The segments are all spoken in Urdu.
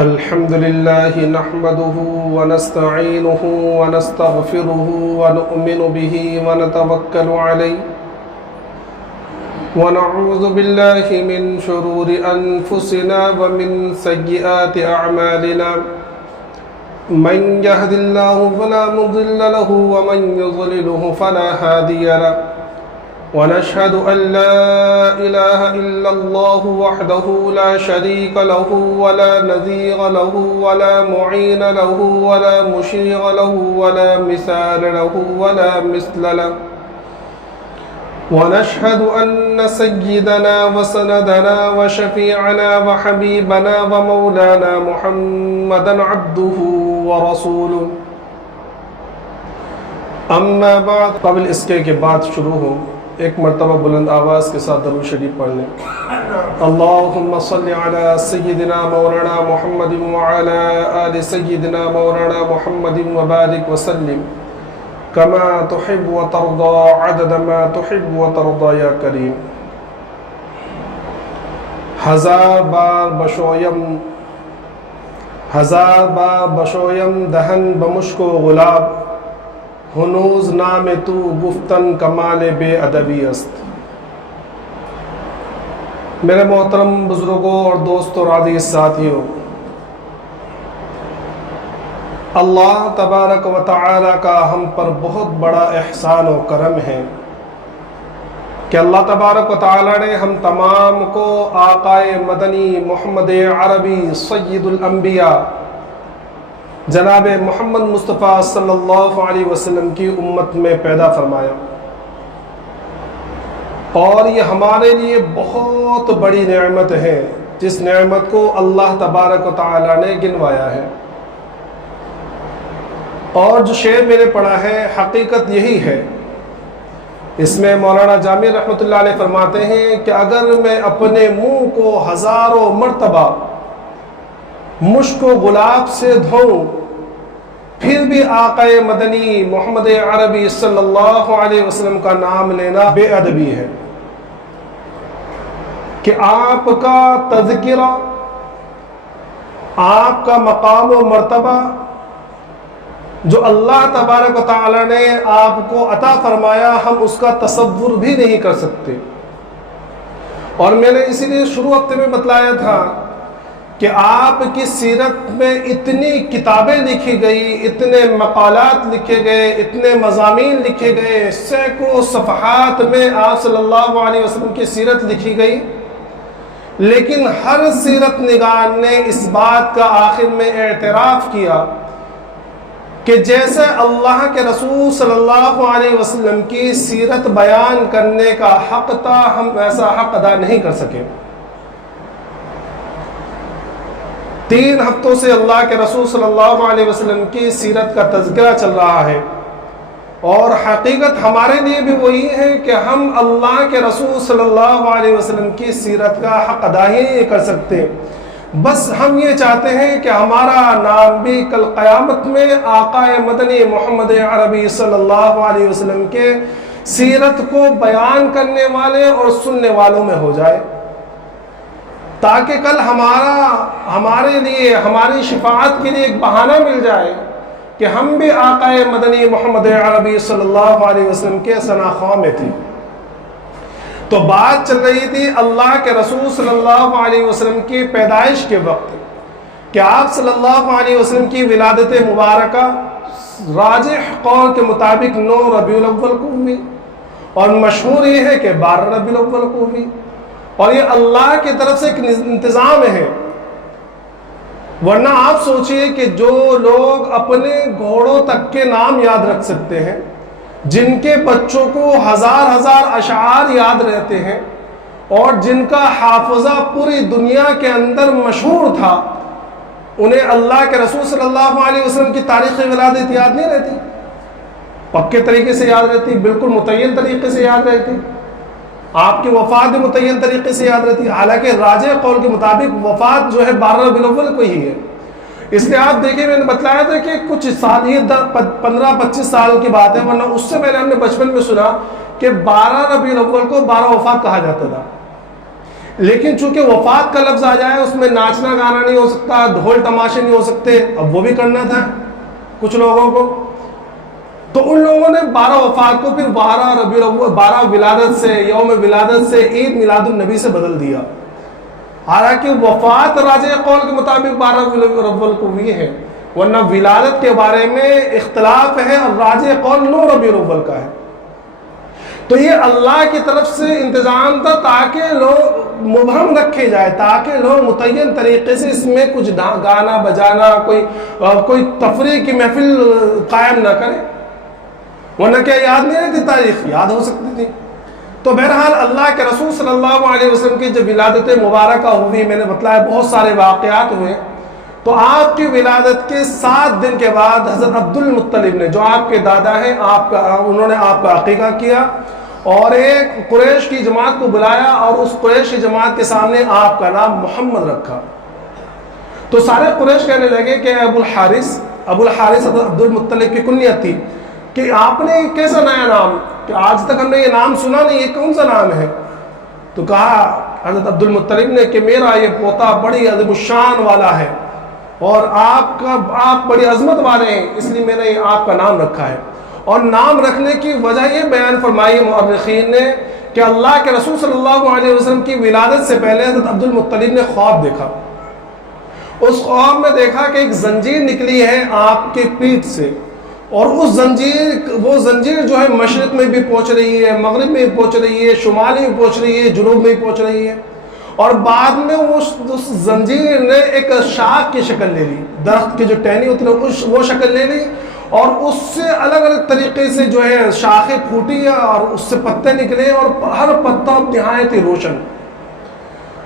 الحمد لله نحمده ونستعينه ونستغفره ونؤمن به ونتوكل عليه ونعوذ بالله من شرور أنفسنا ومن سيئات أعمالنا من يهد الله فلا مضل له ومن يضلله فلا هادي له ونشهد أن لا إله إلا الله وحده لا شريك له ولا نظير له ولا معين له ولا مشير له ولا مثال له ولا مثل له ونشهد أن سيدنا وسندنا وشفيعنا وحبيبنا ومولانا محمدا عبده ورسوله اما بعد قبل اس کے بعد شروع ہو ایک مرتبہ بلند آواز کے ساتھ درود شریف پڑھ لیں۔ اللہم صلی علی سیدنا مولانا محمد وعلی آل سیدنا مولانا محمد وبارک وسلم کما تحب وترضى عدد ما تحب وترضى یا کریم۔ ہزار بار بشویم دہن بمشک و غلاب ہنوز نام تو گفتن کمال بے ادبی است۔ میرے محترم بزرگوں اور دوستوں اور عزیز ساتھیوں، اللہ تبارک و تعالی کا ہم پر بہت بڑا احسان و کرم ہے کہ اللہ تبارک و تعالی نے ہم تمام کو آقائے مدنی محمد عربی سید الانبیاء جناب محمد مصطفیٰ صلی اللہ علیہ وسلم کی امت میں پیدا فرمایا، اور یہ ہمارے لیے بہت بڑی نعمت ہے جس نعمت کو اللہ تبارک و تعالی نے گنوایا ہے۔ اور جو شعر میں نے پڑھا ہے حقیقت یہی ہے۔ اس میں مولانا جامی رحمۃ اللہ علیہ فرماتے ہیں کہ اگر میں اپنے منہ کو ہزاروں مرتبہ مشک و گلاب سے دھوؤں پھر بھی آقائے مدنی محمد عربی صلی اللہ علیہ وسلم کا نام لینا بے ادبی ہے، کہ آپ کا تذکرہ، آپ کا مقام و مرتبہ جو اللہ تبارک و تعالی نے آپ کو عطا فرمایا، ہم اس کا تصور بھی نہیں کر سکتے۔ اور میں نے اسی لیے شروع ہفتے میں بتلایا تھا کہ آپ کی سیرت میں اتنی کتابیں لکھی گئی، اتنے مقالات لکھے گئے، اتنے مضامین لکھے گئے، سینکڑوں صفحات میں آپ صلی اللہ علیہ وسلم کی سیرت لکھی گئی، لیکن ہر سیرت نگار نے اس بات کا آخر میں اعتراف کیا کہ جیسے اللہ کے رسول صلی اللہ علیہ وسلم کی سیرت بیان کرنے کا حق تھا، ہم ایسا حق ادا نہیں کر سکے۔ 3 ہفتوں سے اللہ کے رسول صلی اللہ علیہ وسلم کی سیرت کا تذکرہ چل رہا ہے، اور حقیقت ہمارے لیے بھی وہی ہے کہ ہم اللہ کے رسول صلی اللہ علیہ وسلم کی سیرت کا حق ادا ہی نہیں کر سکتے۔ بس ہم یہ چاہتے ہیں کہ ہمارا نام بھی کل قیامت میں آقائے مدنی محمد عربی صلی اللہ علیہ وسلم کے سیرت کو بیان کرنے والے اور سننے والوں میں ہو جائے، تاکہ کل ہمارے لیے ہماری شفاعت کے لیے ایک بہانہ مل جائے کہ ہم بھی آقائے مدنی محمد عربی صلی اللہ علیہ وسلم کے ثناءخواں میں تھے۔ تو بات چل رہی تھی اللہ کے رسول صلی اللہ علیہ وسلم کی پیدائش کے وقت، کہ آپ صلی اللہ علیہ وسلم کی ولادت مبارکہ راجح قول کے مطابق 9 ربیع الاول کو ہوئی، اور مشہور یہ ہے کہ 12 ربیع الاول کو ہوئی، اور یہ اللہ کی طرف سے ایک انتظام ہے۔ ورنہ آپ سوچئے کہ جو لوگ اپنے گھوڑوں تک کے نام یاد رکھ سکتے ہیں، جن کے بچوں کو ہزار اشعار یاد رہتے ہیں، اور جن کا حافظہ پوری دنیا کے اندر مشہور تھا، انہیں اللہ کے رسول صلی اللہ علیہ وسلم کی تاریخ ولادت یاد نہیں رہتی؟ پکے طریقے سے یاد رہتی، بالکل متعین طریقے سے یاد رہتی، آپ کی وفات بھی متعین طریقے سے یاد رہتی، حالانکہ راجح قول کے مطابق وفات جو ہے 12 ربیع الاول کو ہی ہے۔ اس لیے آپ دیکھیں، میں نے بتلایا تھا کہ کچھ سال، یہ 15-25 سال کی بات ہے، ورنہ اس سے پہلے ہم نے بچپن میں سنا کہ 12 ربیع الاول کو 12 وفات کہا جاتا تھا۔ لیکن چونکہ وفات کا لفظ آ جائے اس میں ناچنا گانا نہیں ہو سکتا، ڈھول تماشے نہیں ہو سکتے، اب وہ بھی کرنا تھا کچھ لوگوں کو، تو ان لوگوں نے 12 وفات کو پھر 12 ربیع الاول 12 ولادت سے، یوم ولادت سے عید میلاد النبی سے بدل دیا، حالانکہ وفات راجح قول کے مطابق 12 ربیع الاول کو ہوئی ہے، ورنہ ولادت کے بارے میں اختلاف ہے اور راجح قول 9 ربیع الاول کا ہے۔ تو یہ اللہ کی طرف سے انتظام تھا تاکہ لوگ مبہم رکھے جائے، تاکہ لوگ متعین طریقے سے اس میں کچھ گانا بجانا، کوئی تفریح کی محفل قائم نہ کرے، ورنہ کیا یاد نہیں رہتی تاریخ؟ یاد ہو سکتی تھی۔ تو بہرحال اللہ کے رسول صلی اللہ علیہ وسلم کی جب ولادت مبارکہ ہوئی، میں نے بتلایا بہت سارے واقعات ہوئے، تو آپ کی ولادت کے 7 دن کے بعد حضرت عبد المطلب نے، جو آپ کے دادا ہیں، انہوں نے آپ کا عقیقہ کیا اور ایک قریش کی جماعت کو بلایا اور اس قریش کی جماعت کے سامنے آپ کا نام محمد رکھا۔ تو سارے قریش کہنے لگے کہ ابو الحارث حضرت عبد المطلب کی کنیت تھی کہ آپ نے کیسا نیا نام، کہ آج تک ہم نے یہ نام سنا نہیں، یہ کون سا نام ہے؟ تو کہا حضرت عبد المطلب نے کہ میرا یہ پوتا بڑی عظیم الشان والا ہے اور آپ بڑی عظمت والے ہیں، اس لیے میں نے آپ کا نام رکھا ہے۔ اور نام رکھنے کی وجہ یہ بیان فرمائی مورخین نے کہ اللہ کے رسول صلی اللہ علیہ وسلم کی ولادت سے پہلے حضرت عبد المطلب نے خواب دیکھا، اس خواب میں دیکھا کہ ایک زنجیر نکلی ہے آپ کے پیٹھ سے، اور وہ زنجیر جو ہے مشرق میں بھی پہنچ رہی ہے، مغرب میں بھی پہنچ رہی ہے، شمال میں بھی پہنچ رہی ہے، جنوب میں بھی پہنچ رہی ہے، اور بعد میں اس زنجیر نے ایک شاخ کی شکل لے لی، درخت کی جو ٹہنی ہوتی ہے وہ شکل لے لی، اور اس سے الگ الگ طریقے سے جو ہے شاخیں پھوٹی اور اس سے پتے نکلے، اور ہر پتا نہایت ہی روشن۔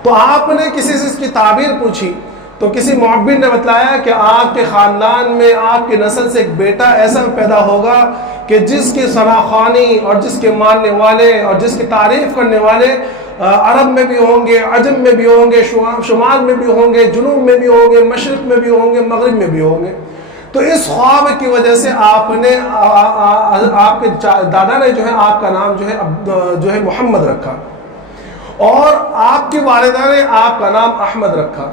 تو آپ نے کسی سے اس کی تعبیر پوچھی تو کسی معبر نے بتلایا کہ آپ کے خاندان میں، آپ کی نسل سے ایک بیٹا ایسا پیدا ہوگا کہ جس کی ثناخوانی اور جس کے ماننے والے اور جس کی تعریف کرنے والے عرب میں بھی ہوں گے، عجم میں بھی ہوں گے، شمال میں بھی ہوں گے، جنوب میں بھی ہوں گے، مشرق میں بھی ہوں گے، مغرب میں بھی ہوں گے۔ تو اس خواب کی وجہ سے آپ کے دادا نے جو ہے آپ کا نام جو ہے محمد رکھا، اور آپ کی والدہ نے آپ کا نام احمد رکھا،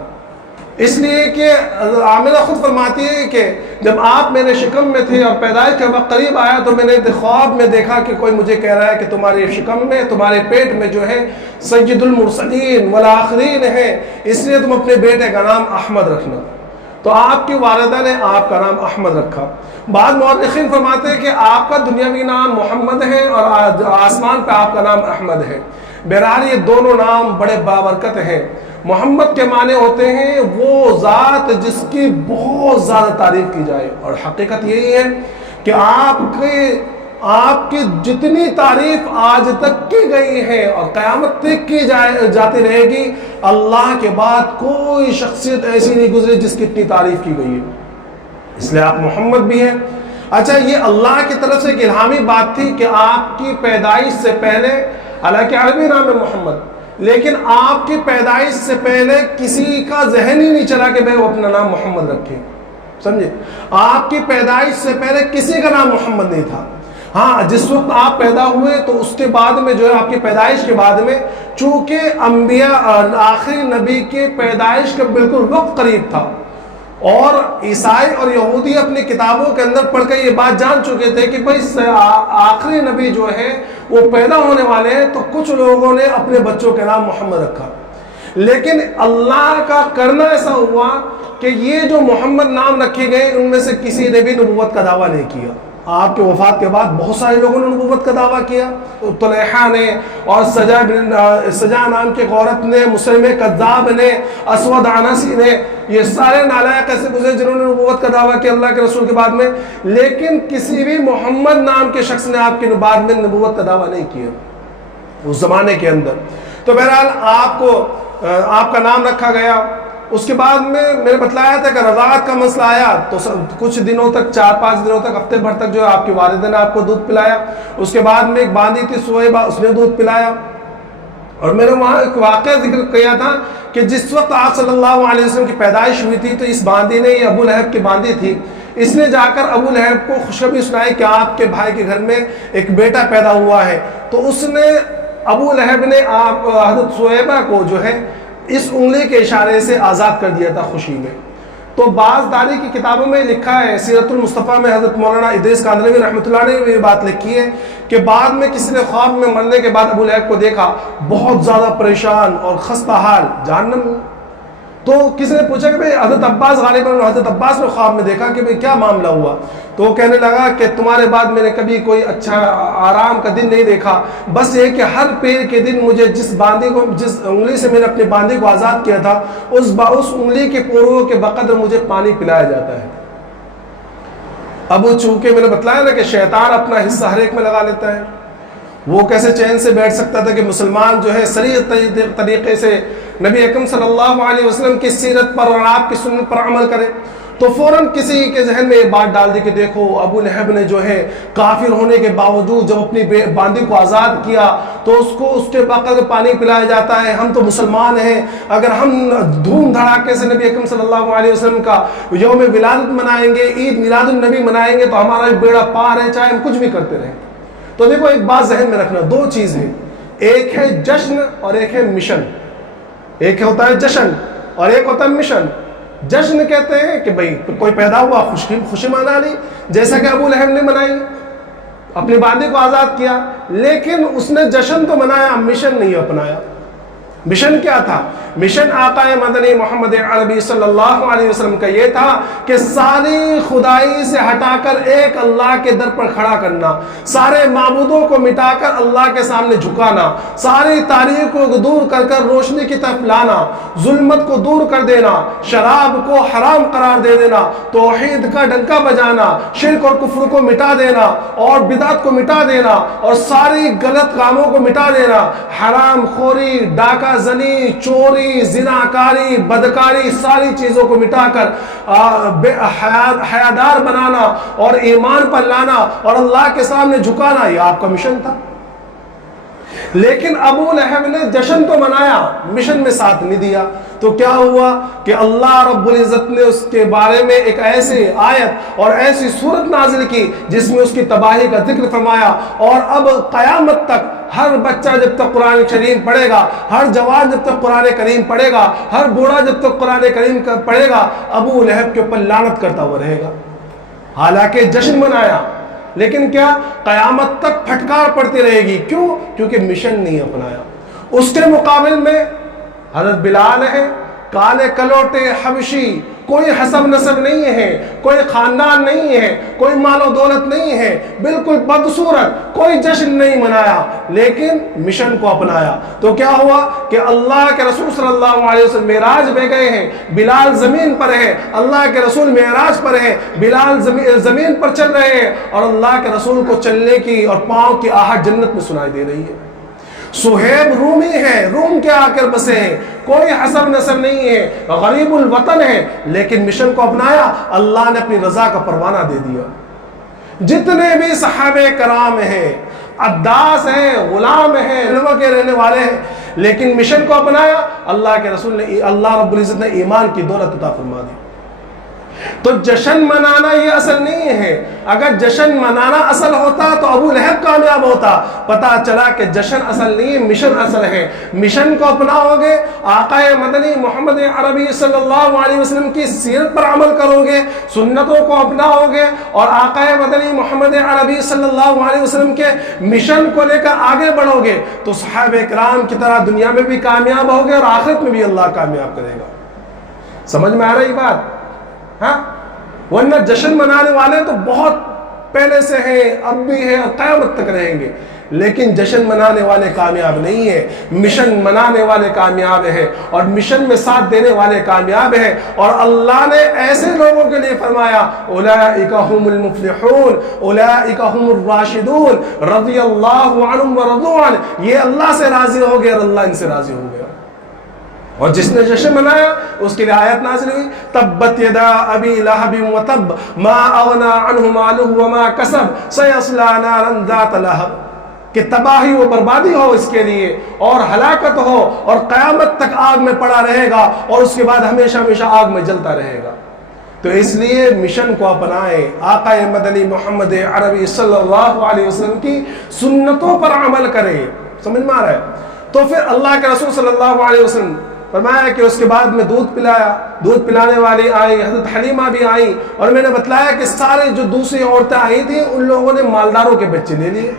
اس لیے کہ عامرہ خود فرماتی ہے کہ جب آپ میرے شکم میں تھے اور پیدائش کا وقت قریب آیا تو میں نے خواب میں دیکھا کہ کوئی مجھے کہہ رہا ہے کہ تمہارے شکم میں، تمہارے پیٹ میں جو ہے سید المرسلین والآخرین ہے، اس لیے تم اپنے بیٹے کا نام احمد رکھنا۔ تو آپ کی والدہ نے آپ کا نام احمد رکھا۔ بعض مورخین فرماتے ہیں کہ آپ کا دنیاوی نام محمد ہے اور آسمان پہ آپ کا نام احمد ہے۔ بہرحال یہ دونوں نام بڑے بابرکت ہیں۔ محمد کے معنی ہوتے ہیں وہ ذات جس کی بہت زیادہ تعریف کی جائے، اور حقیقت یہی ہے کہ آپ کی جتنی تعریف آج تک کی گئی ہے اور قیامت تک کی جاتی رہے گی، اللہ کے بعد کوئی شخصیت ایسی نہیں گزری جس کی اتنی تعریف کی گئی ہے، اس لیے آپ محمد بھی ہیں۔ اچھا، یہ اللہ کی طرف سے ایک الہامی بات تھی کہ آپ کی پیدائش سے پہلے، حالانکہ عربی نام ہے محمد، لیکن آپ کی پیدائش سے پہلے کسی کا ذہن ہی نہیں چلا کہ وہ اپنا نام محمد رکھے، سمجھے؟ آپ کی پیدائش سے پہلے کسی کا نام محمد نہیں تھا۔ ہاں، جس وقت آپ پیدا ہوئے تو اس کے بعد میں جو ہے آپ کی پیدائش کے بعد میں، چونکہ انبیاء آخری نبی کے پیدائش کا بالکل وقت قریب تھا، اور عیسائی اور یہودی اپنی کتابوں کے اندر پڑھ کر یہ بات جان چکے تھے کہ بھائی آخری نبی جو ہے وہ پیدا ہونے والے ہیں، تو کچھ لوگوں نے اپنے بچوں کے نام محمد رکھا۔ لیکن اللہ کا کرنا ایسا ہوا کہ یہ جو محمد نام رکھے گئے ان میں سے کسی نے بھی نبوت کا دعویٰ نہیں کیا۔ آپ کے وفات کے بعد بہت سارے لوگوں نے نبوت کا دعویٰ کیا، طلیحہ نے اور سجا نام کی ایک عورت نے، مسلم کذاب نے، اسود عنسی نے، یہ سارے نالائق ایسے گزرے جنہوں نے نبوت کا دعویٰ کیا اللہ کے رسول کے بعد میں، لیکن کسی بھی محمد نام کے شخص نے آپ کے بعد میں نبوت کا دعویٰ نہیں کیا اس زمانے کے اندر۔ تو بہرحال آپ کا نام رکھا گیا۔ اس کے بعد میں نے بتلایا تھا کہ رضاعت کا مسئلہ آیا تو کچھ دنوں تک، 4-5 دنوں تک، ہفتے بھر تک جو ہے آپ کی والدہ نے آپ کو دودھ پلایا۔ اس کے بعد میں ایک باندھی تھی سویبہ، اس نے دودھ پلایا۔ اور میں نے وہاں ایک واقعہ ذکر کیا تھا کہ جس وقت آپ صلی اللہ علیہ وسلم کی پیدائش ہوئی تھی تو اس باندھی نے، یہ ابو لہب کی باندھی تھی، اس نے جا کر ابو لہب کو خوشخبری سنائی کہ آپ کے بھائی کے گھر میں ایک بیٹا پیدا ہوا ہے۔ تو اس نے ابو لہب نے حضرت صہیبہ کو جو ہے اس انگلی کے اشارے سے آزاد کر دیا تھا خوشی میں۔ تو بعض تاریخ کی کتابوں میں لکھا ہے، سیرت المصطفیٰ میں حضرت مولانا ادریس کاندھلوی رحمۃ اللہ نے یہ بات لکھی ہے کہ بعد میں کسی نے خواب میں مرنے کے بعد ابو لہب کو دیکھا بہت زیادہ پریشان اور خستہ حال جہنم میں۔ تو کسی نے پوچھا کہ بھئی حضرت عباس، غالباً حضرت عباس نے خواب میں دیکھا کہ بھئی کیا معاملہ ہوا؟ تو وہ کہنے لگا کہ تمہارے بعد میں نے کبھی کوئی اچھا آرام کا دن نہیں دیکھا، بس یہ کہ ہر پیر کے دن مجھے جس انگلی سے میں نے اپنے باندے کو آزاد کیا تھا اس انگلی کے پوروں کے بقدر مجھے پانی پلایا جاتا ہے۔ اب وہ چونکہ میں نے بتلایا نا کہ شیطان اپنا حصہ ہر ایک میں لگا لیتا ہے، وہ کیسے چین سے بیٹھ سکتا تھا کہ مسلمان جو ہے صریح طریقے سے نبی اکرم صلی اللہ علیہ وسلم کی سیرت پر اور آپ کی سنت پر عمل کرے؟ تو فوراً کسی کے ذہن میں یہ بات ڈال دی کہ دیکھو ابو لہب نے جو ہے کافر ہونے کے باوجود جب اپنی باندی کو آزاد کیا تو اس کو اس کے بقدر پانی پلایا جاتا ہے، ہم تو مسلمان ہیں، اگر ہم دھوم دھڑاکے سے نبی اکرم صلی اللہ علیہ وسلم کا یوم ولادت منائیں گے، عید میلاد النبی منائیں گے تو ہمارا بیڑا پار ہے، چاہے ہم کچھ بھی کرتے رہیں۔ تو دیکھو ایک بات ذہن میں رکھنا، دو چیزیں، ایک ہے جشن اور ایک ہے مشن۔ ایک ہوتا ہے جشن اور ایک ہوتا ہے مشن۔ جشن کہتے ہیں کہ بھئی کوئی پیدا ہوا خوشی منا لی، جیسا کہ ابو لہب نے منائی، اپنی باندی کو آزاد کیا، لیکن اس نے جشن تو منایا، مشن نہیں اپنایا۔ مشن کیا تھا؟ مشن آقا مدنی محمد عربی صلی اللہ علیہ وسلم کا یہ تھا کہ ساری خدائی سے ہٹا کر ایک اللہ کے در پر کھڑا کرنا، سارے معبودوں کو مٹا کر اللہ کے سامنے جھکانا، ساری تاریخ کو دور کر کر روشنی کی طرف لانا، ظلمت کو دور کر دینا، شراب کو حرام قرار دے دینا، توحید کا ڈنکا بجانا، شرک اور کفر کو مٹا دینا اور بدعت کو مٹا دینا اور ساری غلط کاموں کو مٹا دینا، حرام خوری، ڈاکہ زنی، چوری، زناکاری، بدکاری، ساری چیزوں کو مٹا کر حیادار بنانا اور ایمان پر لانا اور اللہ کے سامنے جھکانا، یہ آپ کا مشن تھا۔ لیکن ابو لہب نے جشن تو منایا، مشن میں ساتھ نہیں دیا۔ تو کیا ہوا کہ اللہ رب العزت نے اس کے بارے میں ایک ایسی آیت اور ایسی صورت نازل کی جس میں اس کی تباہی کا ذکر فرمایا، اور اب قیامت تک ہر بچہ جب تک قرآن کریم پڑھے گا، ہر جوان جب تک قرآن کریم پڑھے گا، ہر بوڑھا جب تک قرآن کریم پڑھے گا، ابو لہب کے اوپر لعنت کرتا ہوا رہے گا۔ حالانکہ جشن منایا، لیکن کیا قیامت تک پھٹکار پڑتی رہے گی۔ کیوں؟ کیونکہ مشن نہیں اپنایا۔ اس کے مقابل میں حضرت بلال ہے، کالے کلوٹے حبشی، کوئی حسب نسب نہیں ہے، کوئی خاندان نہیں ہے، کوئی مال و دولت نہیں ہے، بالکل بدصورت، کوئی جشن نہیں منایا، لیکن مشن کو اپنایا۔ تو کیا ہوا کہ اللہ کے رسول صلی اللہ علیہ وسلم معراج میں گئے ہیں، بلال زمین پر ہے، اللہ کے رسول معراج پر ہے، بلال زمین پر چل رہے ہیں اور اللہ کے رسول کو چلنے کی اور پاؤں کی آہٹ جنت میں سنائی دے رہی ہے۔ صہیب رومی ہے، روم کے آ کر بسے ہیں، کوئی حسب نسب نہیں ہے، غریب الوطن ہے، لیکن مشن کو اپنایا، اللہ نے اپنی رضا کا پروانہ دے دیا۔ جتنے بھی صحابہ کرام ہیں، عداس ہیں، غلام ہیں، علماء کے رہنے والے ہیں، لیکن مشن کو اپنایا، اللہ کے رسول نے، اللہ رب العزت نے ایمان کی دولت عطا فرما دی۔ تو جشن منانا یہ اصل نہیں ہے۔ اگر جشن منانا اصل ہوتا تو ابو لہب کامیاب ہوتا۔ پتا چلا کہ جشن اصل نہیں، مشن اصل ہے۔ مشن کو اپناؤ گے، آقا مدنی محمد عربی صلی اللہ علیہ وسلم کی سیرت پر عمل کرو گے، سنتوں کو اپناؤ گے اور آقا مدنی محمد عربی صلی اللہ علیہ وسلم کے مشن کو لے کر آگے بڑھو گے تو صحابہ کرام کی طرح دنیا میں بھی کامیاب ہوگے اور آخرت میں بھی اللہ کامیاب کرے گا۔ سمجھ میں آ رہی بات؟ ہاں، ورنہ جشن منانے والے تو بہت پہلے سے ہیں، اب بھی ہیں اور قیامت تک رہیں گے، لیکن جشن منانے والے کامیاب نہیں ہیں، مشن منانے والے کامیاب ہیں اور مشن میں ساتھ دینے والے کامیاب ہیں۔ اور اللہ نے ایسے لوگوں کے لیے فرمایا اولئک هم المفلحون اولئک هم الراشدون رضی اللہ عنہم ورضوا عنہ، یہ اللہ سے راضی ہو گئے اور اللہ ان سے راضی ہو گیا۔ اور جس نے جشن منایا اس کے لیے آیت نازل ہوئی تبت یدا ابی لہب وتب ما اغنی عنہ مالہ وما کسب سیصلی نارا ذات لہب، کہ تباہی و بربادی ہو اس کے لیے اور ہلاکت ہو اور قیامت تک آگ میں پڑا رہے گا اور اس کے بعد ہمیشہ ہمیشہ آگ میں جلتا رہے گا۔ تو اس لیے مشن کو اپنائیں، آقا مدنی محمد عربی صلی اللہ علیہ وسلم کی سنتوں پر عمل کریں، سمجھ میں آ رہا ہے؟ تو پھر اللہ کے رسول صلی اللہ علیہ وسلم فرمایا کہ اس کے بعد میں دودھ پلایا، دودھ پلانے والی آئی، حضرت حلیمہ بھی آئی، اور میں نے بتلایا کہ سارے جو دوسری عورتیں آئی تھیں ان لوگوں نے مالداروں کے بچے لے لیے۔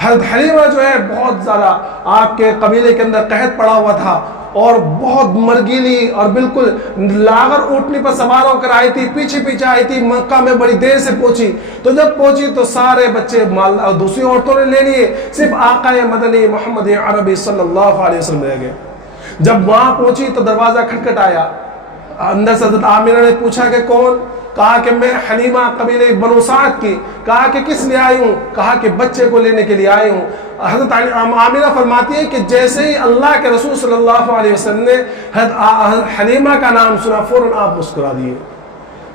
حضرت حلیمہ جو ہے بہت زیادہ آپ کے قبیلے کے اندر قحط پڑا ہوا تھا، اور بہت مرگیلی اور بالکل لاغر اونٹنی پر سوار ہو کر آئی تھی، پیچھے پیچھے آئی تھی، مکہ میں بڑی دیر سے پہنچی۔ تو جب پہنچی تو سارے بچے دوسری عورتوں نے لے لیے، صرف آقا مدنی محمد عربی صلی اللہ علیہ وسلم رہ گئے۔ جب وہاں پہنچی تو دروازہ کھٹکھٹایا، اندر سے حضرت آمنہ نے پوچھا کہ کون؟ کہا کہ میں حلیمہ قبیلے بنو سعد کی۔ کہا کہ کس لیے آئی ہوں؟ کہا کہ بچے کو لینے کے لیے آئی ہوں۔ حضرت آمنہ فرماتی ہے کہ جیسے ہی اللہ کے رسول صلی اللہ علیہ وسلم نے حضرت حلیمہ کا نام سنا، فوراً آپ مسکرا دیے۔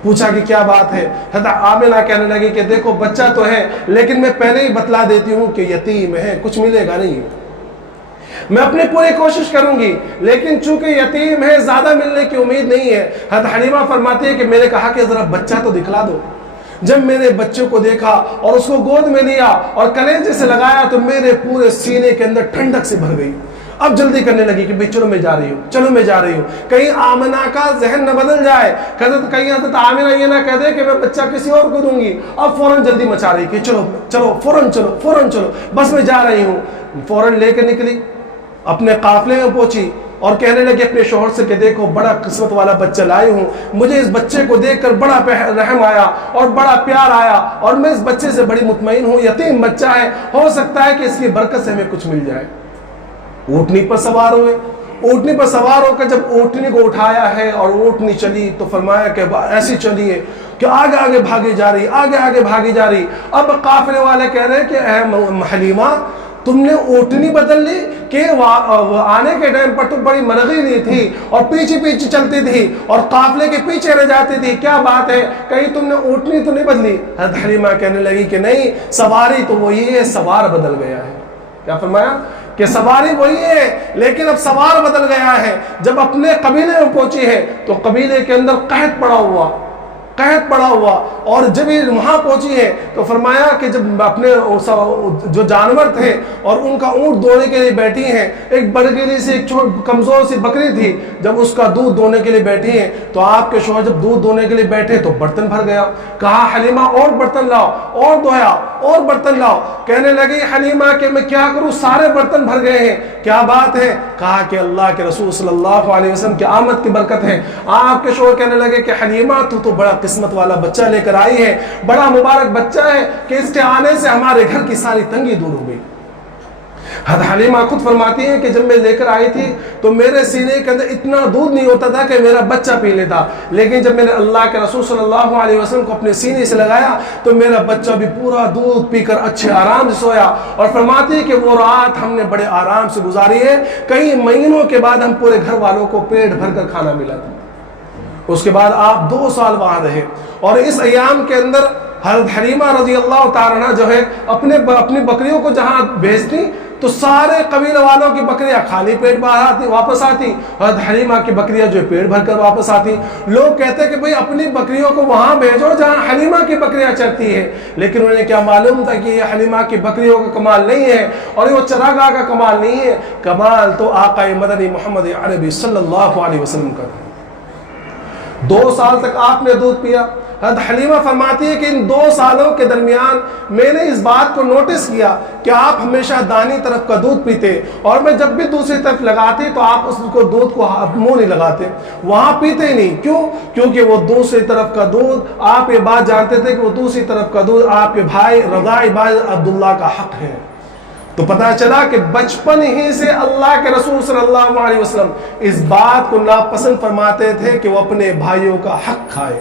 پوچھا کہ کیا بات ہے؟ حضرت آمنہ کہنے لگی کہ دیکھو بچہ تو ہے، لیکن میں پہلے ہی بتلا دیتی ہوں کہ یتیم ہے، کچھ ملے گا نہیں، میں اپنی پوری کوشش کروں گی، لیکن چونکہ یتیم ہے زیادہ ملنے کی امید نہیں ہے۔ حضرت حلیمہ فرماتی ہے کہ میں نے کہا کہ ذرا بچہ تو دکھلا دو۔ جب میں نے بچے کو دیکھا اور اس کو گود میں لیا اور کلیجے سے لگایا تو میرے پورے سینے کے اندر ٹھنڈک سے بھر گئی۔ اب جلدی کرنے لگی کہ چلو میں جا رہی ہوں، چلو میں جا رہی ہوں، کہیں آمنہ کا ذہن نہ بدل جائے، کہیں حضرت آمنہ یہ نہ کہہ دے کہ میں بچہ کسی اور کو دوں گی۔ اب فوراً جلدی مچا رہی کہ چلو چلو فوراً چلو فوراً چلو، بس میں جا رہی ہوں۔ فوراً لے کے نکلی، اپنے قافلے میں پہنچی اور کہنے لگی اپنے شوہر سے کہ دیکھو بڑا قسمت والا بچہ لائی ہوں، مجھے اس بچے کو دیکھ کر بڑا رحم آیا اور بڑا پیار آیا، اور میں اس بچے سے بڑی مطمئن ہوں، یتیم بچہ ہے، ہو سکتا ہے کہ اس کی برکت سے ہمیں کچھ مل جائے۔ اونٹنی پر سوار ہوئے، اونٹنی پر سوار ہو کر جب اونٹنی کو اٹھایا ہے اور اونٹنی چلی تو فرمایا کہ ایسی چلی ہے کہ آگے آگے بھاگی جا رہی، آگے آگے بھاگی جا رہی۔ اب قافلے والے کہہ رہے ہیں کہ اے حلیمہ تم نے اونٹنی بدل لی کہ آنے کے ٹائم پر تو بڑی مرغیلی تھی اور پیچھے پیچھے چلتی تھی اور قافلے کے پیچھے رہ جاتی تھی، کیا بات ہے؟ کہیں تم نے اونٹنی تو نہیں بدلی؟ حضرت حلیمہ کہنے لگی کہ نہیں، سواری تو وہی ہے، سوار بدل گیا ہے۔ کیا فرمایا؟ کہ سواری وہی ہے لیکن اب سوار بدل گیا ہے۔ جب اپنے قبیلے میں پہنچی ہے تو قبیلے کے اندر قحط پڑا ہوا، قحط پڑا ہوا، اور جب یہ وہاں پہنچی ہے تو فرمایا کہ جب اپنے جو جانور تھے اور ان کا اونٹ دونے کے لیے بیٹھی ہیں، ایک برگیلی سی ایک کمزور سی بکری تھی، جب اس کا دودھ دونے کے لیے بیٹھی ہیں تو آپ کے شوہر جب دودھ دونے کے لیے بیٹھے تو برتن بھر گیا۔ کہا حلیمہ اور برتن لاؤ، اور دھویا اور برتن لاؤ۔ کہنے لگی حلیمہ کہ میں کیا کروں، سارے برتن بھر گئے ہیں، کیا بات ہے؟ کہا کہ اللہ کے رسول صلی اللہ علیہ وسلم کی آمد کی برکت ہے۔ آپ کے شوہر کہنے لگے کہ حلیمہ تو بڑا قسمت والا بچہ لے کر آئی ہے، بڑا مبارک بچہ ہے کہ اس کے آنے سے ہمارے گھر کی ساری تنگی دور ہو گئی۔ حضرت حلیمہ خود فرماتی ہیں کہ جب میں لے کر آئی تھی تو میرے سینے کے اندر اتنا دودھ نہیں ہوتا تھا کہ میرا بچہ پی لیتا، لیکن جب میں نے اللہ کے رسول صلی اللہ علیہ وسلم کو اپنے سینے سے لگایا تو میرا بچہ بھی پورا دودھ پی کر اچھے آرام سے سویا۔ اور فرماتی ہے کہ وہ رات ہم نے بڑے آرام سے گزاری ہے، کئی مہینوں کے بعد ہم پورے گھر والوں کو پیٹ بھر کر کھانا ملا تھا۔ اس کے بعد آپ 2 سال وہاں رہے، اور اس ایام کے اندر حضرت حلیمہ رضی اللہ تعالیٰ عنہ جو ہے اپنی بکریوں کو جہاں بھیجتی تو سارے قبیلے والوں کی بکریاں خالی پیٹ باہر واپس آتی، حضرت حلیمہ کی بکریاں جو پیٹ بھر کر واپس آتی۔ لوگ کہتے کہ بھئی اپنی بکریوں کو وہاں بھیجو جہاں حلیمہ کی بکریاں چرتی ہے، لیکن انہیں کیا معلوم تھا کہ یہ حلیمہ کی بکریوں کا کمال نہیں ہے اور یہ چراگاہ کا کمال نہیں ہے، کمال تو آقا مدنی محمد عربی صلی اللہ علیہ وسلم کا تھا۔ 2 سال تک آپ نے دودھ پیا۔ حضرت حلیمہ فرماتی ہے کہ ان 2 سالوں کے درمیان میں نے اس بات کو نوٹس کیا کہ آپ ہمیشہ دانی طرف کا دودھ پیتے، اور میں جب بھی دوسری طرف لگاتی تو آپ اس کو دودھ کو منہ نہیں لگاتے، وہاں پیتے ہی نہیں۔ کیوں؟ کیونکہ وہ دوسری طرف کا دودھ، آپ یہ بات جانتے تھے کہ وہ دوسری طرف کا دودھ آپ کے بھائی رضائی بھائی عبداللہ کا حق ہے۔ تو پتہ چلا کہ بچپن ہی سے اللہ کے رسول صلی اللہ علیہ وسلم اس بات کو ناپسند فرماتے تھے کہ وہ اپنے بھائیوں کا حق کھائے،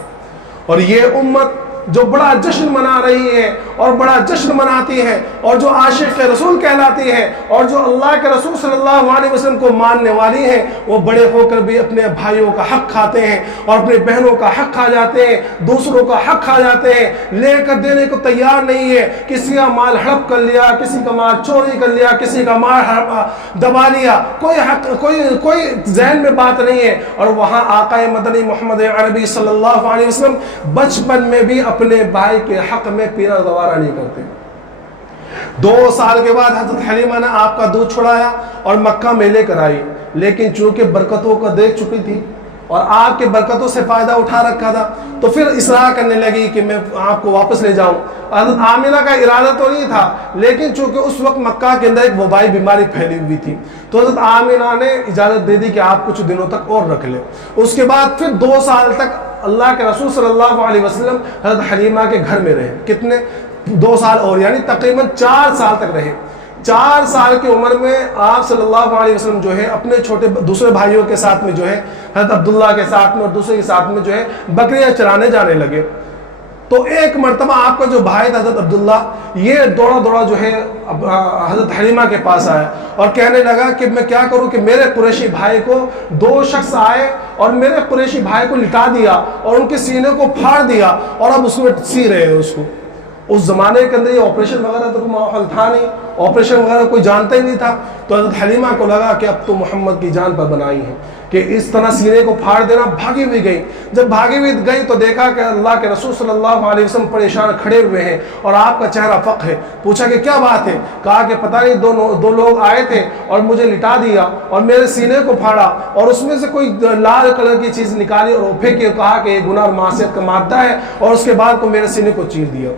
اور یہ امت جو بڑا جشن منا رہی ہے اور بڑا جشن مناتی ہے اور جو عاشق رسول کہلاتی ہے اور جو اللہ کے رسول صلی اللہ علیہ وسلم کو ماننے والی ہے، وہ بڑے ہو کر بھی اپنے بھائیوں کا حق کھاتے ہیں اور اپنے بہنوں کا حق کھا جاتے ہیں، دوسروں کا حق کھا جاتے ہیں، لے کر دینے کو تیار نہیں ہے۔ کسی کا مال ہڑپ کر لیا، کسی کا مال چوری کر لیا، کسی کا مال دبا لیا، کوئی حق کوئی ذہن میں بات نہیں ہے۔ اور وہاں آقا مدنی محمد عربی صلی اللہ علیہ وسلم بچپن میں بھی اپنے بھائی کے حق میں پینا گوارا نہیں کرتے۔ 2 سال کے بعد حضرت حلیمہ نے آپ کا دودھ چھڑایا اور مکہ میں لے کر آئی، لیکن چونکہ برکتوں کو دیکھ چکی تھی اور آپ کے برکتوں سے فائدہ اٹھا رکھا تھا، تو پھر اصرار کرنے لگی کہ میں آپ کو واپس لے جاؤں۔ حضرت آمنہ کا ارادہ تو نہیں تھا، لیکن چونکہ اس وقت مکہ کے اندر ایک وبائی بیماری پھیلی ہوئی تھی، تو حضرت آمنہ نے اجازت دے دی کہ آپ کچھ دنوں تک اور رکھ لیں۔ اس کے بعد پھر 2 سال تک اللہ کے رسول صلی اللہ علیہ وسلم حضرت حلیمہ کے گھر میں رہے۔ کتنے؟ 2 سال اور، یعنی تقریباً 4 سال تک رہے۔ 4 سال کی عمر میں آپ صلی اللہ علیہ وسلم جو ہے اپنے چھوٹے دوسرے بھائیوں کے ساتھ میں جو ہے حضرت عبداللہ کے ساتھ میں اور دوسرے کے ساتھ میں جو ہے بکریاں چرانے جانے لگے۔ تو ایک مرتبہ آپ کا جو بھائی تھا حضرت عبداللہ، یہ دوڑا دوڑا جو ہے حضرت حلیمہ کے پاس آیا اور کہنے لگا کہ میں کیا کروں کہ میرے قریشی بھائی کو 2 شخص آئے اور میرے قریشی بھائی کو لٹا دیا اور ان کے سینے کو پھاڑ دیا اور اب اس میں سی رہے ہیں اس کو۔ اس زمانے کے اندر یہ آپریشن وغیرہ تو کوئی ماحول تھا نہیں، آپریشن وغیرہ کوئی جانتا ہی نہیں تھا، تو حضرت حلیمہ کو لگا کہ اب تو محمد کی جان پر بنائی ہے کہ اس طرح سینے کو پھاڑ دینا۔ بھاگی ہوئی گئی، جب بھاگی ہوئی گئی تو دیکھا کہ اللہ کے رسول صلی اللہ علیہ وسلم پریشان کھڑے ہوئے ہیں اور آپ کا چہرہ فق ہے۔ پوچھا کہ کیا بات ہے؟ کہا کہ پتہ نہیں 2 لوگ آئے تھے اور مجھے لٹا دیا اور میرے سینے کو پھاڑا اور اس میں سے کوئی لال کلر کی چیز نکالی اور پھینکی اور کہا کہ یہ گناہ اور معصیت کا مادہ ہے، اور اس کے بعد کو میرے سینے کو چیر دیا۔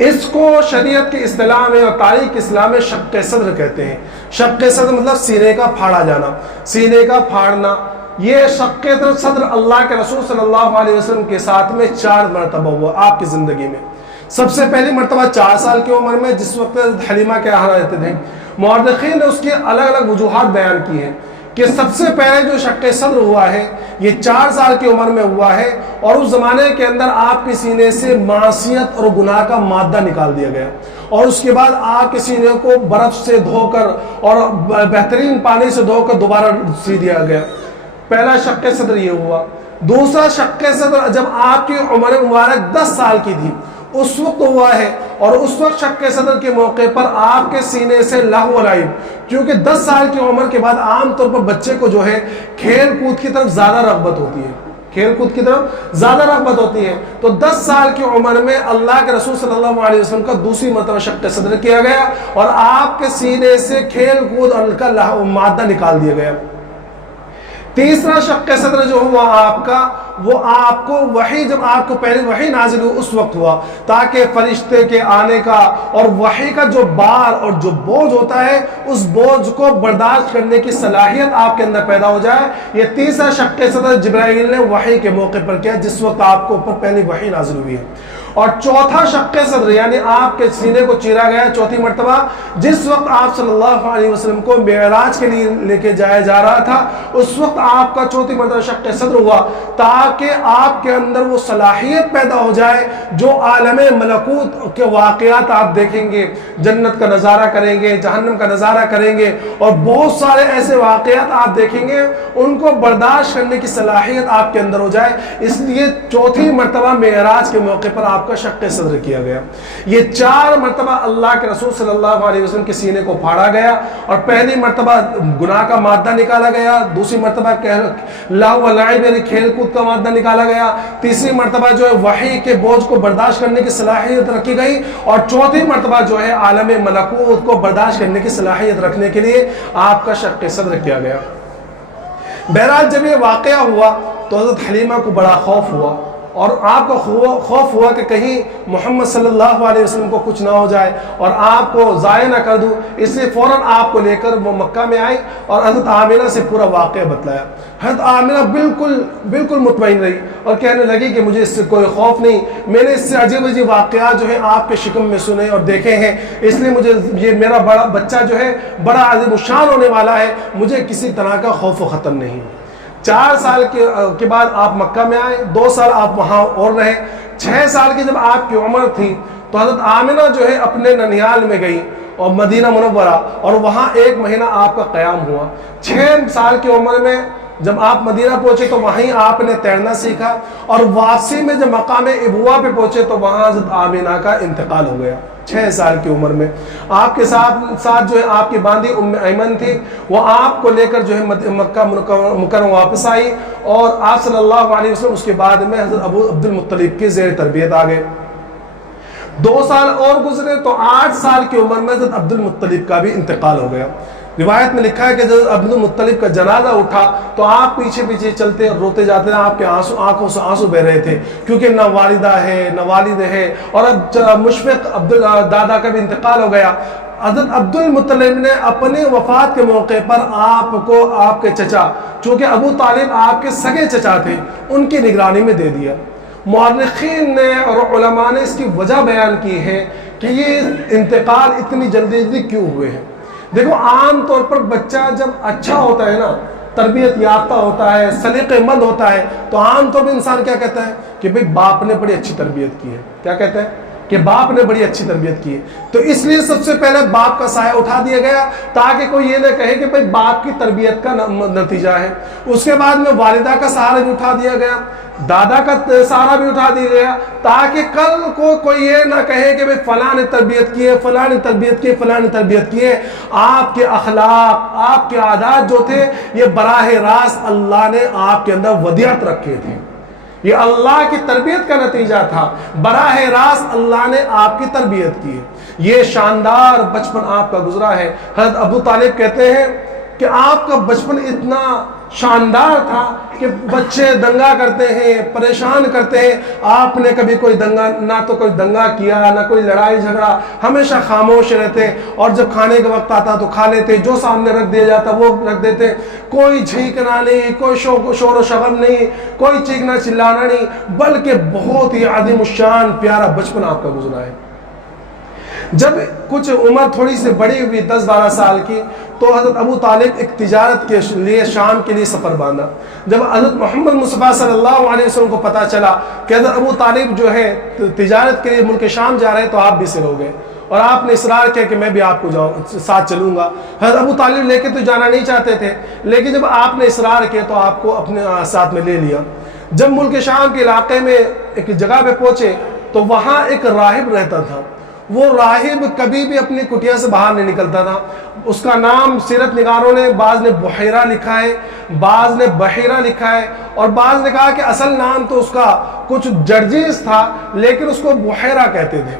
اس کو شریعت کی اصطلاح میں اور تاریخ اسلام میں شق صدر کہتے ہیں۔ شق صدر مطلب سینے کا پھاڑا جانا، سینے کا پھاڑنا۔ یہ شق صدر اللہ کے رسول صلی اللہ علیہ وسلم کے ساتھ میں 4 مرتبہ ہوا آپ کی زندگی میں۔ سب سے پہلی مرتبہ 4 سال کی عمر میں، جس وقت حلیمہ کے یہاں رہتے تھے۔ مورخین نے اس کی الگ الگ وجوہات بیان کی ہیں کہ سب سے پہلے جو شق صدر ہوا ہے یہ 4 سال کی عمر میں ہوا ہے، اور اس زمانے کے اندر آپ کے سینے سے معصیت اور گناہ کا مادہ نکال دیا گیا، اور اس کے بعد آپ کے سینے کو برف سے دھو کر اور بہترین پانی سے دھو کر دوبارہ سی دیا گیا۔ پہلا شق صدر یہ ہوا۔ دوسرا شق صدر جب آپ کی عمر مبارک 10 سال کی تھی اس وقت ہوا ہے، اور اس وقت شق صدر کے موقع پر آپ کے سینے سے لہو و لعب، کیونکہ 10 سال کی عمر کے بعد عام طور پر بچے کو جو ہے کھیل کود کی طرف زیادہ رغبت ہوتی ہے، کھیل کود کی طرف زیادہ رغبت ہوتی ہے۔ تو 10 سال کی عمر میں اللہ کے رسول صلی اللہ علیہ وسلم کا دوسری مرتبہ شق صدر کیا گیا اور آپ کے سینے سے کھیل کود اور کا لہو مادہ نکال دیا گیا۔ تیسرا شق صدر جو ہوا آپ کا، وہ آپ کو وحی، جب آپ کو پہلے وحی نازل ہوئی اس وقت ہوا، تاکہ فرشتے کے آنے کا اور وحی کا جو بار اور جو بوجھ ہوتا ہے اس بوجھ کو برداشت کرنے کی صلاحیت آپ کے اندر پیدا ہو جائے۔ یہ تیسرا شق صدر جبرائیل نے وحی کے موقع پر کیا، جس وقت آپ کو اوپر پہلی وحی نازل ہوئی ہے۔ اور چوتھا شق صدر یعنی آپ کے سینے کو چیرا گیا چوتھی مرتبہ، جس وقت آپ صلی اللہ علیہ وسلم کو معراج کے لیے لے کے جایا جا رہا تھا، اس وقت آپ کا چوتھی مرتبہ شق صدر ہوا، تاکہ آپ کے اندر وہ صلاحیت پیدا ہو جائے جو عالم ملکوت کے واقعات آپ دیکھیں گے، جنت کا نظارہ کریں گے، جہنم کا نظارہ کریں گے، اور بہت سارے ایسے واقعات آپ دیکھیں گے، ان کو برداشت کرنے کی صلاحیت آپ کے اندر ہو جائے۔ اس لیے چوتھی مرتبہ معراج کے موقع پر آپ کا شق صدر کیا گیا۔ یہ 4 مرتبہ اللہ کے رسول صلی اللہ علیہ وسلم کے سینے کو پھاڑا گیا، اور پہلی مرتبہ گناہ کا مادہ نکالا گیا، دوسری مرتبہ لہو و لعب یعنی کھیل کود کا مادہ نکالا گیا، تیسری مرتبہ جو ہے وحی کے بوجھ کو برداشت کرنے کی صلاحیت رکھی گئی، اور چوتھی مرتبہ جو ہے عالم ملکوت کو برداشت کرنے کی صلاحیت رکھنے کے لیے آپ کا شق صدر کیا گیا۔ بہرحال جب یہ واقعہ ہوا تو حضرت حلیمہ کو بڑا خوف ہوا، اور آپ کو خوف ہوا کہ کہیں محمد صلی اللہ علیہ وسلم کو کچھ نہ ہو جائے اور آپ کو ضائع نہ کر دوں، اس لیے فوراً آپ کو لے کر وہ مکہ میں آئی اور حضرت آمنہ سے پورا واقعہ بتلایا۔ حضرت آمنہ بالکل مطمئن رہی اور کہنے لگی کہ مجھے اس سے کوئی خوف نہیں، میں نے اس سے عجیب عجیب واقعات جو ہیں آپ کے شکم میں سنے اور دیکھے ہیں، اس لیے مجھے یہ میرا بڑا بچہ جو ہے بڑا عظیم الشان ہونے والا ہے، مجھے کسی طرح کا خوف و خطر نہیں۔ 4 سال کے بعد آپ مکہ میں آئے، 2 سال آپ وہاں اور رہے۔ 6 سال کی جب آپ کی عمر تھی تو حضرت آمنہ جو ہے اپنے ننیال میں گئی اور مدینہ منورہ، اور وہاں 1 مہینہ آپ کا قیام ہوا۔ 6 سال کی عمر میں جب آپ مدینہ پہنچے تو وہیں آپ نے تیرنا سیکھا، اور واپسی میں جب مقام ابوا پہ پہنچے تو وہاں حضرت آمنہ کا انتقال ہو گیا 6 سال کی عمر میں۔ آپ کے ساتھ جو ہے آپ کی باندھی ام ایمن تھی، وہ آپ کو لے کر جو ہے مکہ مکرمہ واپس آئی، اور آپ صلی اللہ علیہ وسلم اس کے بعد میں حضرت ابو عبد المطلب کے زیر تربیت آ گئے۔ 2 سال اور گزرے تو 8 سال کی عمر میں حضرت عبد المطلب کا بھی انتقال ہو گیا۔ روایت میں لکھا ہے کہ جب عبد المطلب کا جنازہ اٹھا تو آپ پیچھے پیچھے چلتے اور روتے جاتے ہیں، آپ کے آنکھوں سے آنسو بہ رہے تھے، کیونکہ نہ والدہ ہے نہ والد ہے، اور اب مشفق دادا کا بھی انتقال ہو گیا۔ حضرت عبد المطلب نے اپنے وفات کے موقع پر آپ کو آپ کے چچا، چونکہ ابو طالب آپ کے سگے چچا تھے، ان کی نگرانی میں دے دیا۔ مورخین نے اور علماء نے اس کی وجہ بیان کی ہے کہ یہ انتقال اتنی جلدی کیوں ہوئے ہیں۔ دیکھو، عام طور پر بچہ جب اچھا ہوتا ہے نا، تربیت یافتہ ہوتا ہے، سلیقہ مند ہوتا ہے، تو عام طور پر انسان کیا کہتا ہے کہ بھئی باپ نے بڑی اچھی تربیت کی ہے۔ کیا کہتا ہے کہ باپ نے بڑی اچھی تربیت کی ہے۔ تو اس لیے سب سے پہلے باپ کا سایہ اٹھا دیا گیا تاکہ کوئی یہ نہ کہے کہ بھئی باپ کی تربیت کا نتیجہ ہے۔ اس کے بعد میں والدہ کا سہارا بھی اٹھا دیا گیا، دادا کا سہارا بھی اٹھا دیا گیا، تاکہ کل کو کوئی یہ نہ کہے کہ بھئی فلاں نے تربیت کی ہے، فلاں نے تربیت کی ہے، فلاں نے تربیت کی ہے۔ آپ کے اخلاق، آپ کے عادات جو تھے، یہ براہ راست اللہ نے آپ کے اندر ودیعت رکھے تھے، یہ اللہ کی تربیت کا نتیجہ تھا، براہ راست اللہ نے آپ کی تربیت کی ہے۔ یہ شاندار بچپن آپ کا گزرا ہے۔ حضرت ابو طالب کہتے ہیں کہ آپ کا بچپن اتنا شاندار تھا کہ بچے دنگا کرتے ہیں، پریشان کرتے ہیں، آپ نے کبھی کوئی دنگا، نہ تو کوئی دنگا کیا، نہ کوئی لڑائی جھگڑا، ہمیشہ خاموش رہتے، اور جب کھانے کا وقت آتا تو کھا لیتے، جو سامنے رکھ دیا جاتا وہ رکھ دیتے، کوئی چھینکنا نہیں، کوئی شور و شغم نہیں، کوئی چیخنا چلانا نہیں، بلکہ بہت ہی عظیم الشان پیارا بچپن آپ کا گزرا ہے۔ جب کچھ عمر تھوڑی سی بڑی ہوئی، 10-12 سال کی، تو حضرت ابو طالب ایک تجارت کے لیے شام کے لیے سفر باندھا۔ جب حضرت محمد مصطفیٰ صلی اللہ علیہ وسلم کو پتہ چلا کہ حضرت ابو طالب جو ہے تجارت کے لیے ملک شام جا رہے ہیں، تو آپ بھی سر ہو گئے، اور آپ نے اصرار کیا کہ میں بھی آپ کو ساتھ چلوں گا۔ حضرت ابو طالب لے کے تو جانا نہیں چاہتے تھے، لیکن جب آپ نے اصرار کیا تو آپ کو اپنے ساتھ میں لے لیا۔ جب ملک شام کے علاقے میں ایک جگہ پہ پہنچے تو وہاں ایک راہب رہتا تھا۔ وہ راہب کبھی بھی اپنی کٹیا سے باہر نہیں نکلتا تھا۔ اس کا نام سیرت نگاروں نے، بعض نے بحیرہ لکھا ہے، بعض نے بحیرہ لکھا ہے، اور بعض نے کہا کہ اصل نام تو اس کا کچھ جرجیز تھا، لیکن اس کو بحیرہ کہتے تھے۔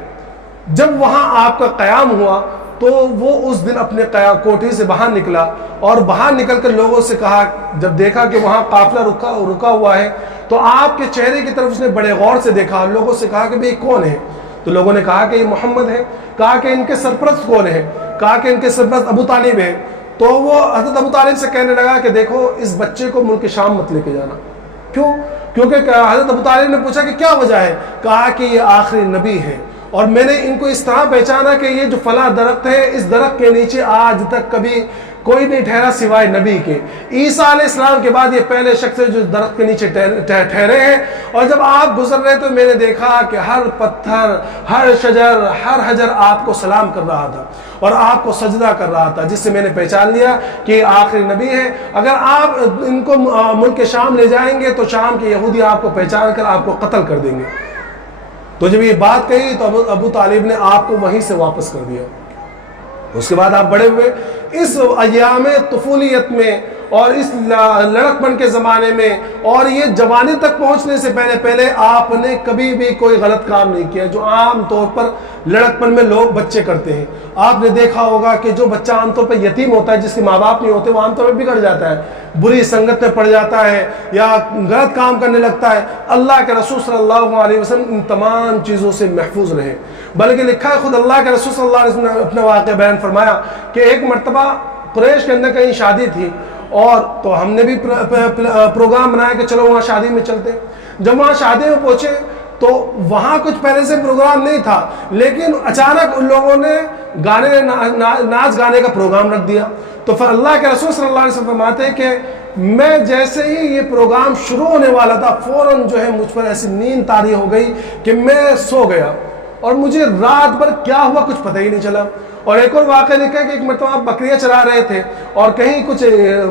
جب وہاں آپ کا قیام ہوا تو وہ اس دن اپنے کوٹھی سے باہر نکلا، اور باہر نکل کر لوگوں سے کہا، جب دیکھا کہ وہاں قافلہ رکا ہوا ہے تو آپ کے چہرے کی طرف اس نے بڑے غور سے دیکھا، لوگوں سے کہا کہ بھئی کون ہے؟ تو لوگوں نے کہا کہ یہ محمد ہے۔ کہا کہ ان کے سرپرست کون ہے؟ کہا کہ ان کے سرپرست ابو طالب ہے۔ تو وہ حضرت ابو طالب سے کہنے لگا کہ دیکھو، اس بچے کو ملک شام مت لے کے جانا۔ کیوں؟ کیونکہ حضرت ابو طالب نے پوچھا کہ کیا وجہ ہے؟ کہا کہ یہ آخری نبی ہے، اور میں نے ان کو اس طرح پہچانا کہ یہ جو فلاں درخت ہے، اس درخت کے نیچے آج تک کبھی کوئی نہیں ٹھہرا سوائے نبی کے۔ عیسیٰ علیہ السلام کے بعد یہ پہلے شخص ہے جو درخت کے نیچے ٹھہرے ہیں، اور جب آپ گزر رہے تو میں نے دیکھا کہ ہر پتھر، ہر شجر، ہر حجر آپ کو سلام کر رہا تھا اور آپ کو سجدہ کر رہا تھا، جس سے میں نے پہچان لیا کہ یہ آخری نبی ہے۔ اگر آپ ان کو ملک شام لے جائیں گے تو شام کے یہودی آپ کو پہچان کر آپ کو قتل کر دیں گے۔ تو جب یہ بات کہی تو ابو طالب نے آپ کو وہیں سے واپس کر دیا۔ اس کے بعد آپ بڑے ہوئے، اس ایام طفولیت میں اور اس لڑکپن کے زمانے میں اور یہ جوانی تک پہنچنے سے پہلے آپ نے کبھی بھی کوئی غلط کام نہیں کیا جو عام طور پر لڑکپن میں لوگ بچے کرتے ہیں۔ آپ نے دیکھا ہوگا کہ جو بچہ عام طور پر یتیم ہوتا ہے، جس کے ماں باپ نہیں ہوتے، وہ عام طور پر بگڑ جاتا ہے، بری سنگت میں پڑ جاتا ہے یا غلط کام کرنے لگتا ہے۔ اللہ کے رسول صلی اللہ علیہ وسلم ان تمام چیزوں سے محفوظ رہے، بلکہ لکھا ہے خود اللہ کے رسول صلی اللہ علیہ وسلم نے اپنا واقعہ بیان فرمایا کہ ایک مرتبہ قریش کے اندر کہیں شادی تھی، اور تو ہم نے بھی پروگرام بنایا کہ چلو وہاں شادی میں چلتے۔ جب وہاں شادی میں پہنچے تو وہاں کچھ پہلے سے پروگرام نہیں تھا، لیکن اچانک ان لوگوں نے ناچ گانے کا پروگرام رکھ دیا۔ تو پھر اللہ کے رسول صلی اللہ علیہ وسلم فرماتے ہیں کہ میں جیسے ہی یہ پروگرام شروع ہونے والا تھا، فوراً جو ہے مجھ پر ایسی نیند طاری ہو گئی کہ میں سو گیا، اور مجھے رات بھر کیا ہوا کچھ پتہ ہی نہیں چلا۔ اور ایک اور واقعہ لکھا ہے کہ ایک مرتبہ آپ بکریاں چرا رہے تھے، اور کہیں کچھ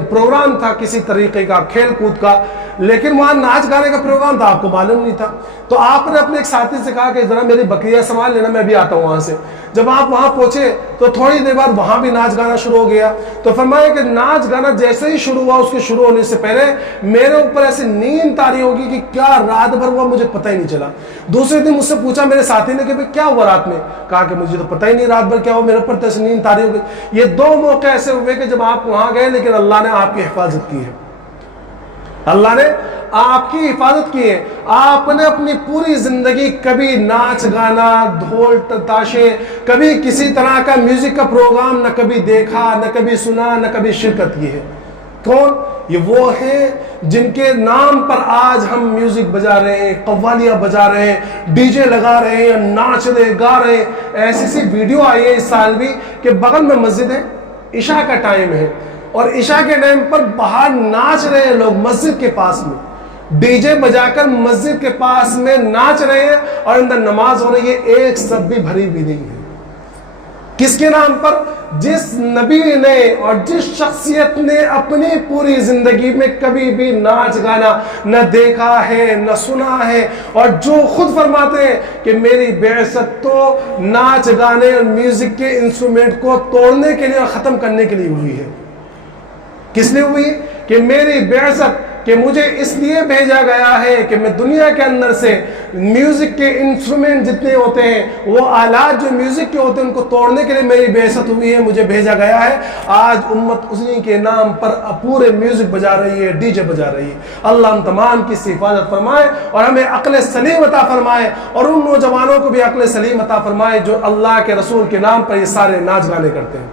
پروگرام تھا کسی طریقے کا کھیل کود کا، لیکن وہاں ناچ گانے کا پروگرام تھا، آپ کو معلوم نہیں تھا، تو آپ نے اپنے ایک ساتھی سے کہا کہ ذرا میری بکریاں سنبھال لینا، میں بھی آتا ہوں وہاں سے۔ جب آپ وہاں پہنچے تو تھوڑی دیر بعد وہاں بھی ناچ گانا شروع ہو گیا، تو فرمایا کہ ناچ گانا جیسے ہی شروع ہوا، اس کے شروع ہونے سے پہلے میرے اوپر ایسی نیند طاری ہوگی کہ کیا رات بھر ہوا مجھے پتہ ہی نہیں چلا۔ دوسرے دن مجھ سے پوچھا میرے ساتھی نے کہ بھئی کیا ہوا رات میں، کہا کہ مجھے تو پتہ ہی نہیں رات بھر کیا ہوا، میرے اوپر تو ایسی نیند طاری ہو گئی۔ یہ دو موقع ایسے ہوئے کہ جب آپ وہاں گئے لیکن اللہ نے آپ کی حفاظت کی ہے، اللہ نے آپ کی حفاظت کی ہے۔ آپ نے اپنی پوری زندگی کبھی ناچ گانا، ڈھول تاشے، کبھی کسی طرح کا میوزک کا پروگرام نہ کبھی دیکھا، نہ کبھی سنا، نہ کبھی شرکت کی ہے۔ کون؟ یہ وہ ہیں جن کے نام پر آج ہم میوزک بجا رہے ہیں، قوالیاں بجا رہے ہیں، ڈی جے لگا رہے ہیں، ناچ رہے، گا رہے ہیں۔ ایسی سی ویڈیو آئی ہے اس سال بھی کہ بغل میں مسجد ہے، عشاء کا ٹائم ہے، اور عشاء کے ٹائم پر باہر ناچ رہے ہیں لوگ مسجد کے پاس میں، ڈی جے بجا کر مسجد کے پاس میں ناچ رہے ہیں اور اندر نماز ہو رہی ہے، ایک سب بھی بھری بھی نہیں ہے۔ کس کے نام پر؟ جس نبی نے اور جس شخصیت نے اپنی پوری زندگی میں کبھی بھی ناچ گانا نہ دیکھا ہے نہ سنا ہے، اور جو خود فرماتے ہیں کہ میری بعثت تو ناچ گانے اور میوزک کے انسٹرومنٹ کو توڑنے کے لیے اور ختم کرنے کے لیے ہوئی ہے۔ کس نے ہوئی؟ کہ میری بعثت، کہ مجھے اس لیے بھیجا گیا ہے کہ میں دنیا کے اندر سے میوزک کے انسٹرومنٹ جتنے ہوتے ہیں، وہ آلات جو میوزک کے ہوتے ہیں، ان کو توڑنے کے لیے میری بعثت ہوئی ہے، مجھے بھیجا گیا ہے۔ آج امت اسی کے نام پر پورے میوزک بجا رہی ہے، ڈی جے بجا رہی ہے۔ اللہ ہم تمام کی حفاظت فرمائے اور ہمیں عقل سلیم عطا فرمائے، اور ان نوجوانوں کو بھی عقل سلیم عطا فرمائے جو اللہ کے رسول کے نام پر یہ سارے ناچ گانے کرتے ہیں۔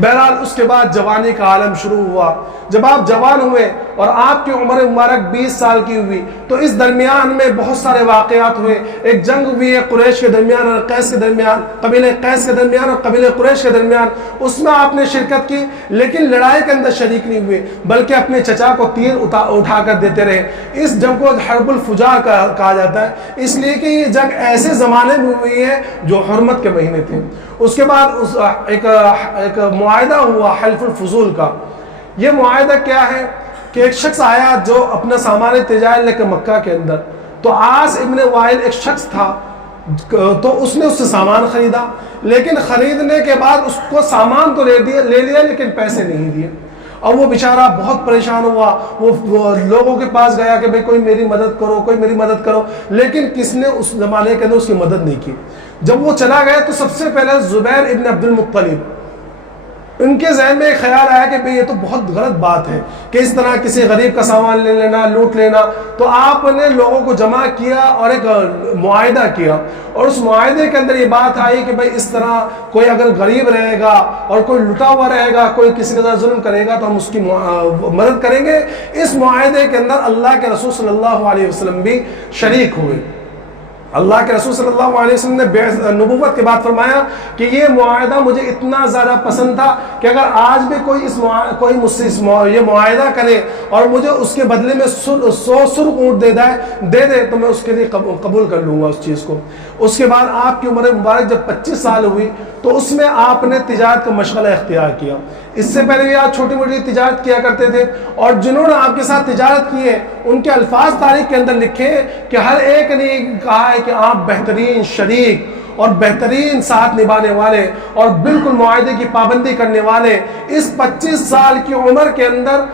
بہرحال اس کے بعد جوانی کا عالم شروع ہوا۔ جب آپ جوان ہوئے اور آپ کی عمر مبارک 20 سال کی ہوئی تو اس درمیان میں بہت سارے واقعات ہوئے۔ ایک جنگ ہوئی ہے قریش کے درمیان اور قیس کے درمیان، قبیلہ قیس کے درمیان اور قبیلہ قریش کے درمیان، اس میں آپ نے شرکت کی لیکن لڑائی کے اندر شریک نہیں ہوئے، بلکہ اپنے چچا کو تیر اٹھا کر دیتے رہے۔ اس جنگ کو حرب الفجار کہا جاتا ہے، اس لیے کہ یہ جنگ ایسے زمانے میں ہوئی ہے جو حرمت کے مہینے تھے۔ اس کے بعد ایک معاہدہ ہوا حلف الفضول کا۔ یہ معاہدہ کیا ہے کہ ایک شخص آیا جو اپنا سامان تجارت لے کر مکہ کے اندر، تو عاص ابن وائل ایک شخص تھا، تو اس نے اس سے سامان خریدا، لیکن خریدنے کے بعد اس کو سامان تو لے لیا لیکن پیسے نہیں دیے۔ اور وہ بیچارہ بہت پریشان ہوا، وہ لوگوں کے پاس گیا کہ بھئی کوئی میری مدد کرو، کوئی میری مدد کرو، لیکن کس نے اس زمانے کے اندر اس کی مدد نہیں کی۔ جب وہ چلا گیا تو سب سے پہلے زبیر ابن عبد المطلب، ان کے ذہن میں ایک خیال آیا کہ بھئی یہ تو بہت غلط بات ہے کہ اس طرح کسی غریب کا سامان لے لینا، لوٹ لینا۔ تو آپ نے لوگوں کو جمع کیا اور ایک معاہدہ کیا، اور اس معاہدے کے اندر یہ بات آئی کہ بھئی اس طرح کوئی اگر غریب رہے گا اور کوئی لٹا ہوا رہے گا، کوئی کسی کے ساتھ ظلم کرے گا تو ہم اس کی مدد کریں گے۔ اس معاہدے کے اندر اللہ کے رسول صلی اللہ علیہ وسلم بھی شریک ہوئے۔ اللہ کے رسول صلی اللہ علیہ وسلم نے نبوت کے بعد فرمایا کہ یہ معاہدہ مجھے اتنا زیادہ پسند تھا کہ اگر آج بھی کوئی مجھ سے یہ معاہدہ کرے اور مجھے اس کے بدلے میں 100 سرخ اونٹ دے دے تو میں اس کے لیے قبول کر لوں گا اس چیز کو۔ اس کے بعد آپ کی عمر مبارک جب 25 سال ہوئی تو اس میں آپ نے تجارت کا مشغلہ اختیار کیا۔ اس سے پہلے بھی آپ چھوٹی موٹی تجارت کیا کرتے تھے، اور جنہوں نے آپ کے ساتھ تجارت کی ہے ان کے الفاظ تاریخ کے اندر لکھے کہ ہر ایک نے کہا ہے کہ آپ بہترین شریک اور بہترین ساتھ نبھانے والے اور بالکل معاہدے کی پابندی کرنے والے۔ اس 25 سال کی عمر کے اندر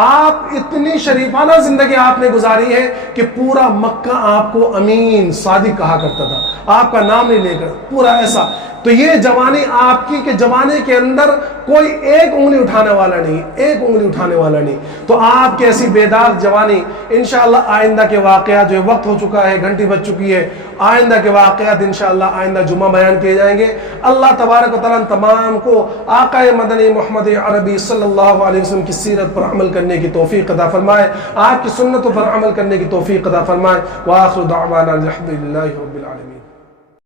آپ اتنی شریفانہ زندگی آپ نے گزاری ہے کہ پورا مکہ آپ کو امین صادق کہا کرتا تھا، آپ کا نام نہیں لے کر، پورا ایسا۔ تو یہ جوانی آپ کی کہ جوانی کے اندر کوئی ایک انگلی اٹھانے والا نہیں، ایک انگلی اٹھانے والا نہیں۔ تو آپ کی ایسی بیدار جوانی انشاءاللہ آئندہ کے واقعات، جو وقت ہو چکا ہے، گھنٹی بج چکی ہے، آئندہ کے واقعات انشاءاللہ آئندہ جمعہ بیان کیے جائیں گے۔ اللہ تبارک و تعالیٰ تمام کو آقا مدنی محمد عربی صلی اللہ علیہ وسلم کی سیرت پر عمل کرنے کی توفیق عطا فرمائے، آپ کی سنتوں پر عمل کرنے کی توفیق عطا فرمائے۔ وآخر دعوانا الحمدللہ رب العالمین۔